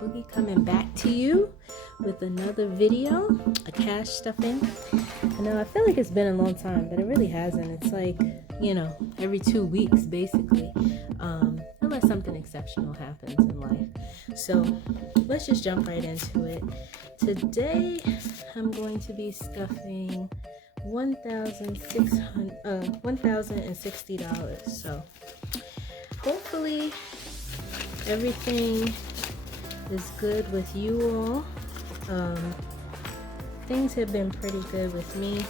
Boogie coming back to you with another video, a cash stuffing. I know I feel like it's been a long time, but it really hasn't. It's like, every 2 weeks basically, unless something exceptional happens in life. So let's just jump right into it. Today I'm going to be stuffing $1,060. So hopefully everything is good with you all. Things have been pretty good with me.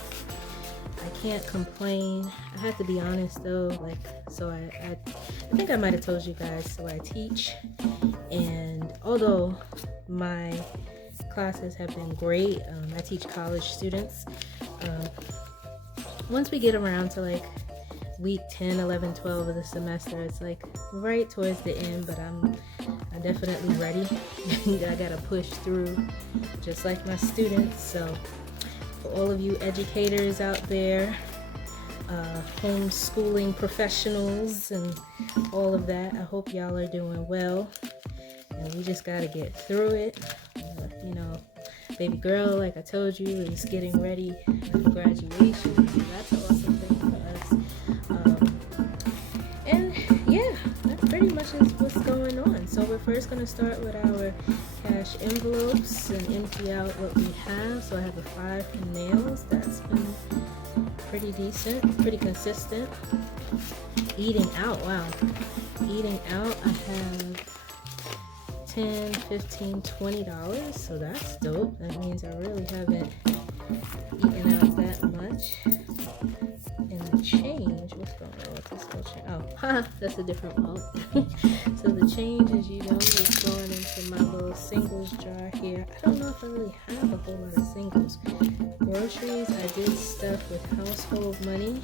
I can't complain. I have to be honest though, I think I might have told you guys, so I teach, and although my classes have been great, I teach college students. Once we get around to like week 10, 11, 12 of the semester, it's like right towards the end, but I'm definitely ready. I gotta push through just like my students. So for all of you educators out there, homeschooling professionals and all of that, I hope y'all are doing well, and we just gotta get through it. Baby girl, like I told you, is getting ready for graduation, so that's an awesome thing for us. And yeah, that pretty much is what's going on. So we're first going to start with our cash envelopes and empty out what we have. So I have a 5 for nails. That's been pretty decent, pretty consistent. Eating out, wow. Eating out, I have $10, $15, $20, so that's dope. That means I really haven't eaten out that much. And the change, what's going on with this little change? Oh, that's a different wallet. So the change, as you know, is going into my little singles jar here. I don't know if I really have a whole lot of singles. Groceries, I did stuff with household money.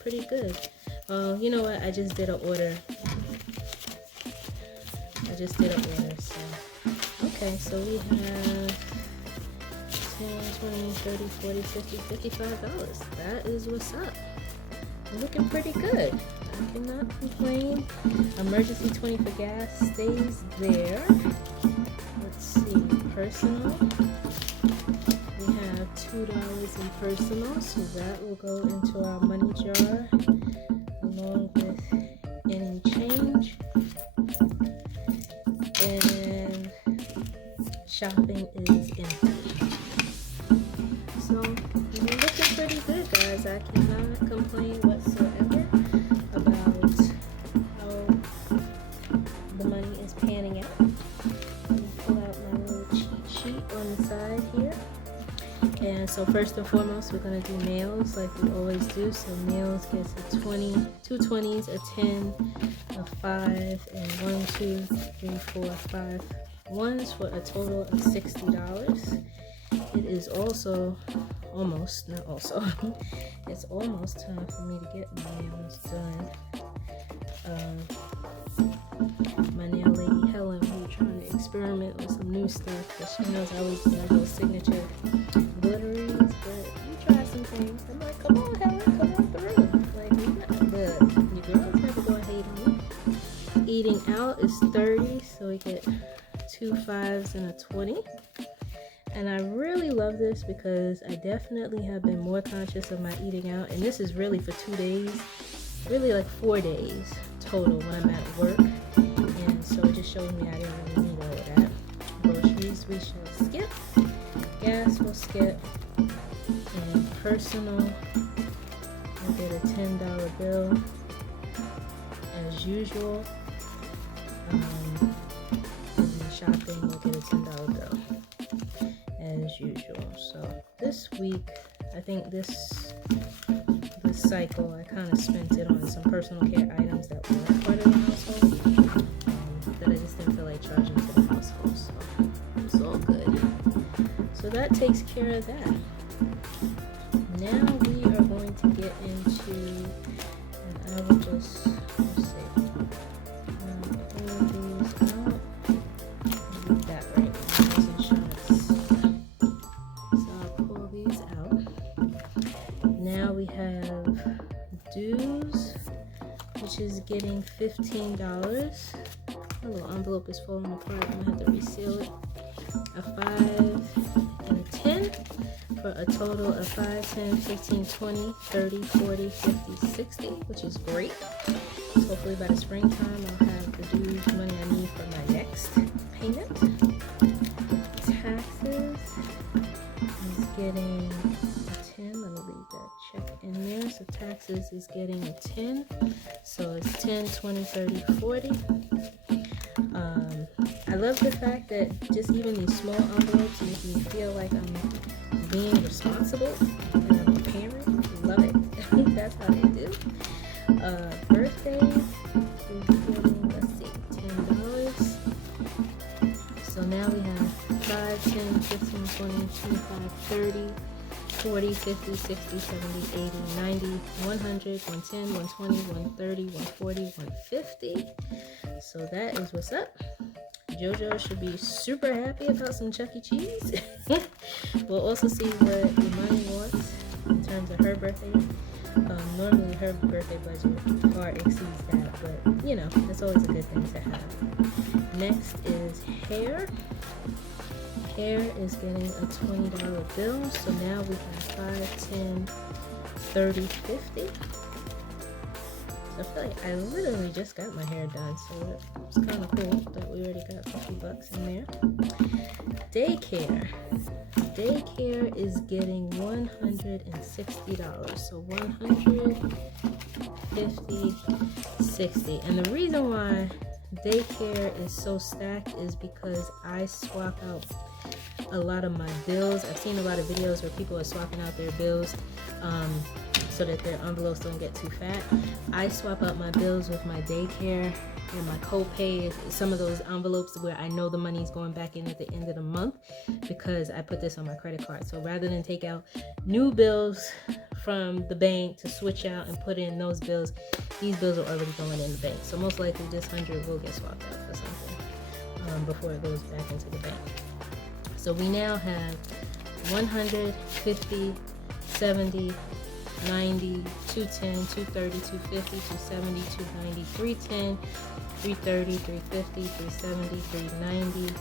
Pretty good. You know what? I just did an order. So okay, so we have 10, 20, 30, 40, 50, $55. That is what's up. I'm looking pretty good. I cannot complain. Emergency 20 for gas stays there. Let's see, personal. We have $2 in personal, so that will go into our money jar along with any change. And shopping is empty. So we're looking pretty good, guys. I cannot complain whatsoever about how the money is panning out. Let me pull out my little cheat sheet on the side here. And so first and foremost, we're going to do nails like we always do. So nails gets a 20, 2 20s, a 10, a 5, and 1, 2, 3, 4, 5 ones for a total of $60. It is also it's almost time for me to get my nails done. My nail lady Helen, we're trying to experiment with some new stuff, because she knows I always do my little signature glitteries, but you try some things. I'm like, come on, Helen, come on through. Like, you girls never go ahead of me. Eating out is 30, so we get 2 5s and a 20. And I really love this because I definitely have been more conscious of my eating out, and this is really for 2 days, really like 4 days total when I'm at work. And so it just showed me I didn't really need all of that. Groceries we shall skip. Gas will skip. And personal, we'll get a $10 bill as usual. And then shopping, we'll get a $10 bill as usual. So this week, I think this cycle, I kind of spent it on some personal care items that weren't part of the household, that I just didn't feel like charging to the household. So it's all good. So that takes care of that. Now we are going to get into, and I will just, let's see, pull these out. Leave that right now. have dues, which is getting $15. My little envelope is falling apart. I'm gonna have to reseal it. A 5 and a 10 for a total of 5, 10, 15, 20, 30, 40, 50, 60, which is great. So hopefully by the springtime I'll have the dues money I need for my next payment. Taxes is getting a 10. Let me leave that check in there. So taxes is getting a 10. So it's 10, 20, 30, 40. I love the fact that just even these small envelopes make me feel like I'm being responsible and I'm a parent. Love it. That's how they do. Birthday is getting, let's see, $10. So now we have 5, 10, 15, 20, 25, 30, 40, 50, 60, 70, 80, 90, 100, 110, 120, 130, 140, 150. So that is what's up. JoJo should be super happy about some Chuck E. Cheese. We'll also see what Imani wants in terms of her birthday. Normally her birthday budget far exceeds that, but you know, it's always a good thing to have. Next is hair. Hair is getting a $20 bill. So now we have 5, 10, 30, 50. So I feel like I literally just got my hair done, so it's kind of cool that we already got $50 in there. Daycare. Daycare is getting $160. So 150, 60. And the reason why daycare is so stacked is because I swap out a lot of my bills. I've seen a lot of videos where people are swapping out their bills so that their envelopes don't get too fat. I swap out my bills with my daycare and my copay, some of those envelopes where I know the money's going back in at the end of the month because I put this on my credit card. So rather than take out new bills from the bank to switch out and put in those bills, these bills are already going in the bank. So most likely this 100 will get swapped out for something before it goes back into the bank. So we now have 100, 50, 70, 90, 210, 230, 250, 270, 290, 310, 330, 350, 370, 390,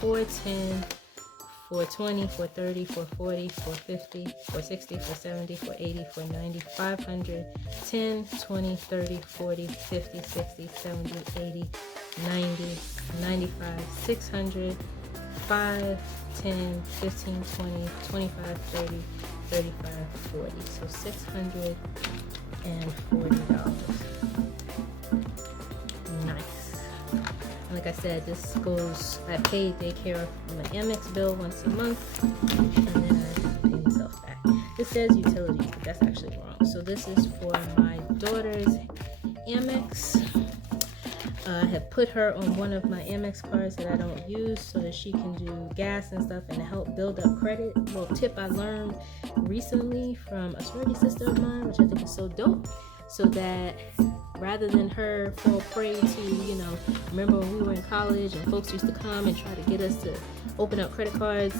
410, 420, 430, 440, 450, 460, 470, 480, 490, 500, 10, 20, 30, 40, 50, 60, 70, 80, 90, 95, 600, 5, 10, 15, 20, 25, 30, 35, 40. So $640. Nice. And like I said, this goes, I pay daycare on my Amex bill once a month, and then I pay myself back. This says utilities, but that's actually wrong. So this is for my daughter's Amex. I have put her on one of my Amex cards that I don't use so that she can do gas and stuff and help build up credit. A little tip I learned recently from a sorority sister of mine, which I think is so dope, so that rather than her fall prey to, you know, remember when we were in college and folks used to come and try to get us to open up credit cards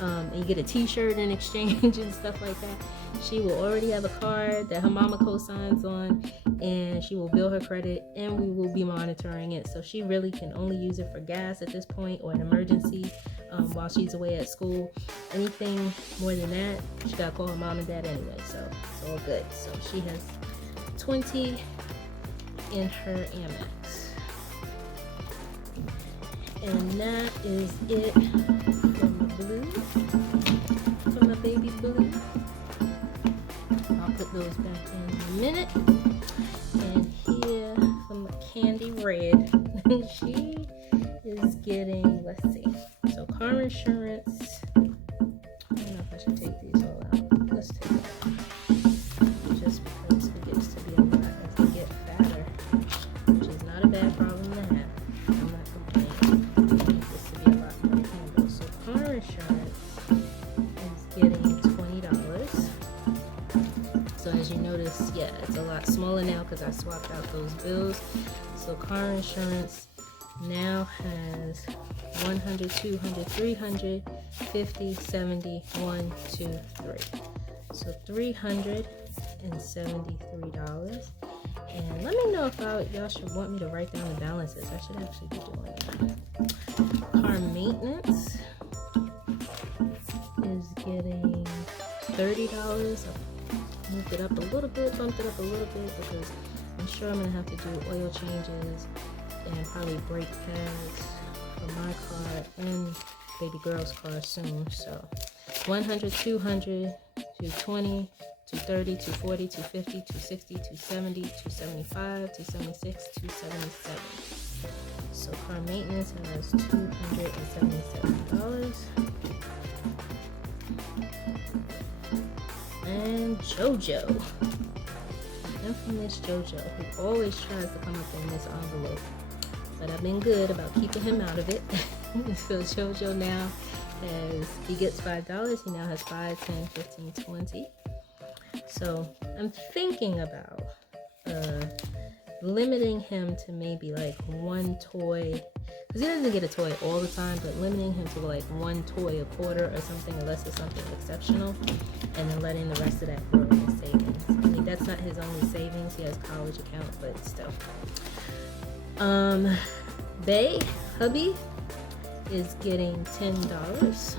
and you get a t-shirt in exchange and stuff like that. She will already have a card that her mama co-signs on, and she will build her credit, and we will be monitoring it. So she really can only use it for gas at this point, or an emergency while she's away at school. Anything more than that, she gotta call her mom and dad anyway. So it's all good. So she has 20 in her Amex, and that is it for my blue, for my baby blue. I'll put those back in a minute. And here for my candy red, she is getting, let's see, so car insurance. I don't know if I should take these all out. Let's take it out, just because it gets to be a lot as they get fatter, which is not a bad problem to have. I'm not complaining. I want this to be a lot more to handle. So car insurance is getting $20. So as you notice, yeah, it's a lot smaller now because I swapped out those bills. So car insurance now has 100, 200, 300, 50, 70, 1, 2, 3. So $373. And let me know if y'all should want me to write down the balances. I should actually be doing that. Car maintenance is getting $30. I moved it up a little bit, bumped it up a little bit because I'm sure I'm gonna have to do oil changes and probably brake pads for my car and baby girl's car soon. So 100, 200, 220, 230, 240, 250, 260, 270, 275, 276, 277. So car maintenance has $277. And JoJo. Infamous JoJo, who always tries to come up in this envelope. But I've been good about keeping him out of it. So JoJo now he gets $5. He now has 5, 10, 15, 20. So I'm thinking about limiting him to maybe like one toy, because he doesn't get a toy all the time, but limiting him to like one toy a quarter or something, unless it's something exceptional, and then letting the rest of that grow in his savings. I mean, that's not his only savings. He has college account, but still. Hubby is getting $10.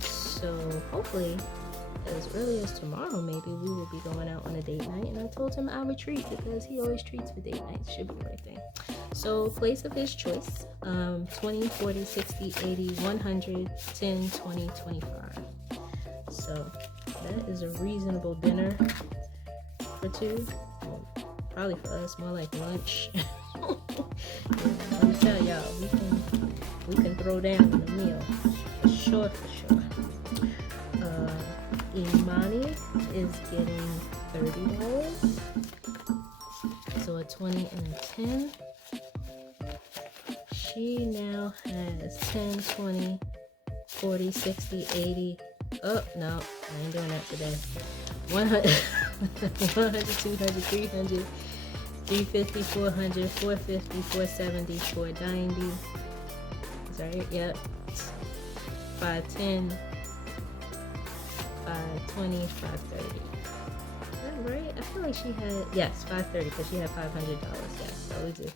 So hopefully as early as tomorrow, maybe we will be going out on a date night. And I told him I would treat because he always treats for date nights. Should be the right thing. So place of his choice, 20, 40, 60, 80, 100, 10, 20, 25. So that is a reasonable dinner for two. Probably for us, more like lunch. Let me tell y'all, we can throw down on a meal for sure. Imani is getting $30. So a 20 and a 10. She now has 10, 20, 40, 60, 80. Oh, no, I ain't doing that today. 100, 100, 200, 300, 350, 400, 450, 470, 490. Is that right? Yep. 510, 520, 530. Is that right? I feel like she had, yes, 530 because she had $500. Yes, so we did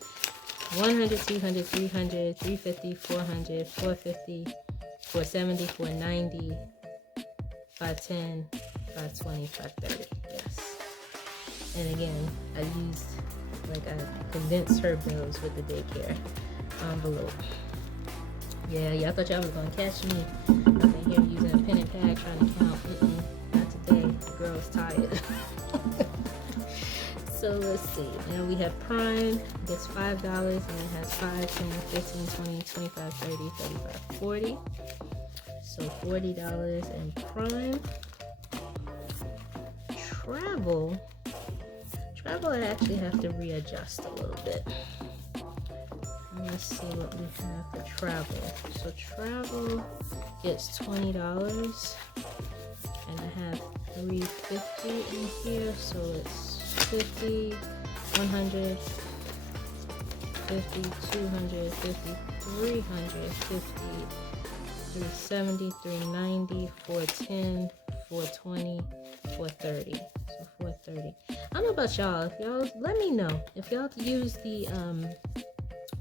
100, 200, 300, 350, 400, 450, 470, 490, 510, 520, 530. Yes. And again, I condensed her bills with the daycare envelope. Yeah, y'all thought y'all was gonna catch me up in here using a pen and pad trying to count. Not today. The girl's tired. So let's see. Now we have Prime. Gets $5 and it has 5, 10, 15, 20, 25, 30, 35, 40. So $40 in Prime. Travel I actually have to readjust a little bit. Let's see what we have for travel. So travel gets $20 and I have $350 in here, so it's 50, 100, 50, 200, 50, 300, 50, 370, 390, 410, 420, 430. So 430. I don't know about y'all. If y'all, let me know if y'all use the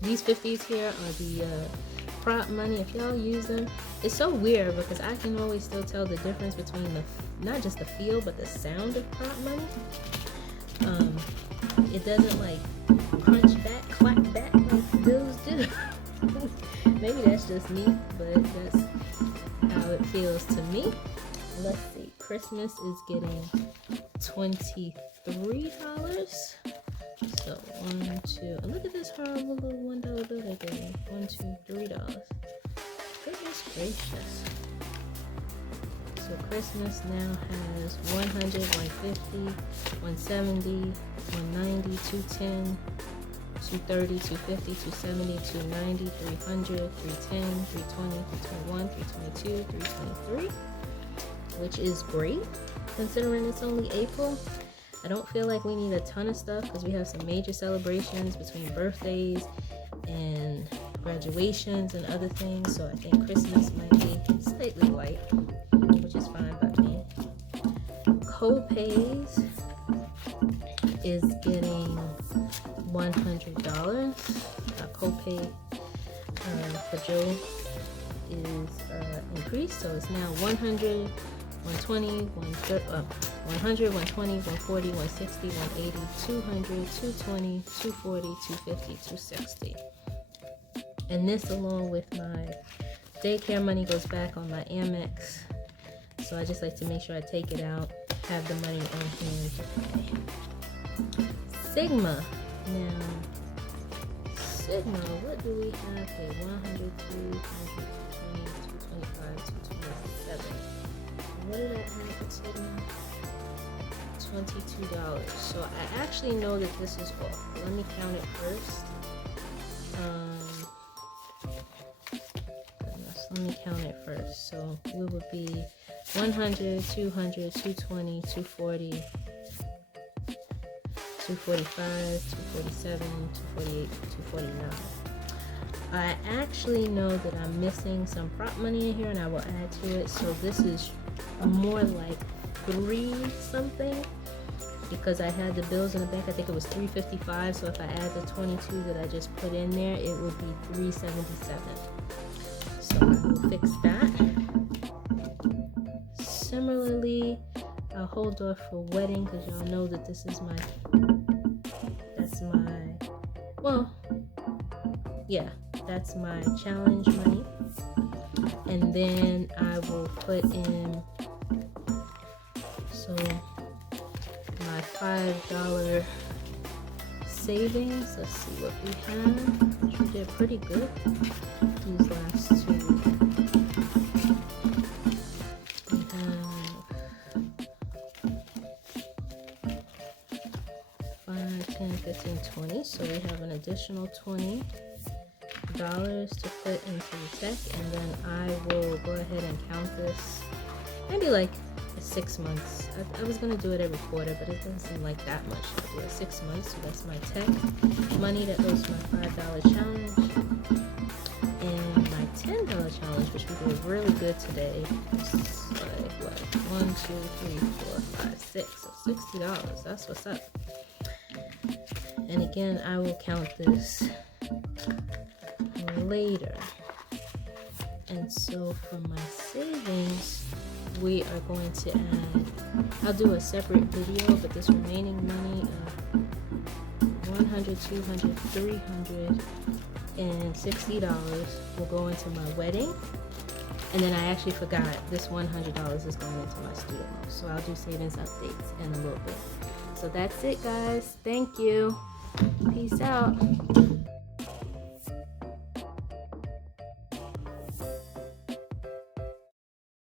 these 50s here or the prop money. If y'all use them, it's so weird because I can always still tell the difference between not just the feel but the sound of prop money. It doesn't like crunch back, clap back like those do. Maybe that's just me, but that's how it feels to me. Let's see. Christmas is getting $23. So $1, 2. And look at this horrible little $1 bill they gave me. $1, 2, $3. Goodness gracious. So Christmas now has 100, 150, 170, 190, 210, 230, 250, 270, 290, 300, 310, 320, 321, 322, 323, which is great considering it's only April. I don't feel like we need a ton of stuff because we have some major celebrations between birthdays and graduations and other things. So I think Christmas might be slightly light, which is fine by me. co-pays is getting $100. Copay for Joe is increased, so it's now 100, 120, 100, 120, 140, 160, 180, 200, 220, 240, 250, 260. And this, along with my daycare money, goes back on my Amex. So I just like to make sure I take it out, have the money on hand to pay. Sigma. Now, Sigma, what do we have here? 100, 220, 225, 227. What did I have at Sigma? $22. So I actually know that this is off. Let me count it first. Let me count it first. So it would be 100, 200, 220, 240, 245, 247, 248, 249. I actually know that I'm missing some prop money in here, and I will add to it. So this is more like 3 something, because I had the bills in the bank. I think it was 355. So if I add the 22 that I just put in there, it would be 377. So I will fix that. Similarly, I'll hold off for wedding, because y'all know that this is that's my challenge money. And then I will put in, so my $5 savings. Let's see what we have. We did pretty good these last 2. We have 5, 10, 15, 20. So we have an additional $20 to put into the check, and then I will go ahead and count this maybe like 6 months. I was gonna do it every quarter, but it doesn't seem like that much. I'll do it 6 months. So that's my tech money that goes to my $5 challenge, and my $10 challenge, which we did really good today. It's like what? 1, 2, 3, 4, 5, 6. So $60. That's what's up. And again, I will count this later. And so for my savings, we are going to add, I'll do a separate video, but this remaining money of 100, 200, 300, and $60 will go into my wedding. And then I actually forgot, this $100 is going into my student loan. So I'll do savings updates in a little bit. So that's it, guys. Thank you. Peace out.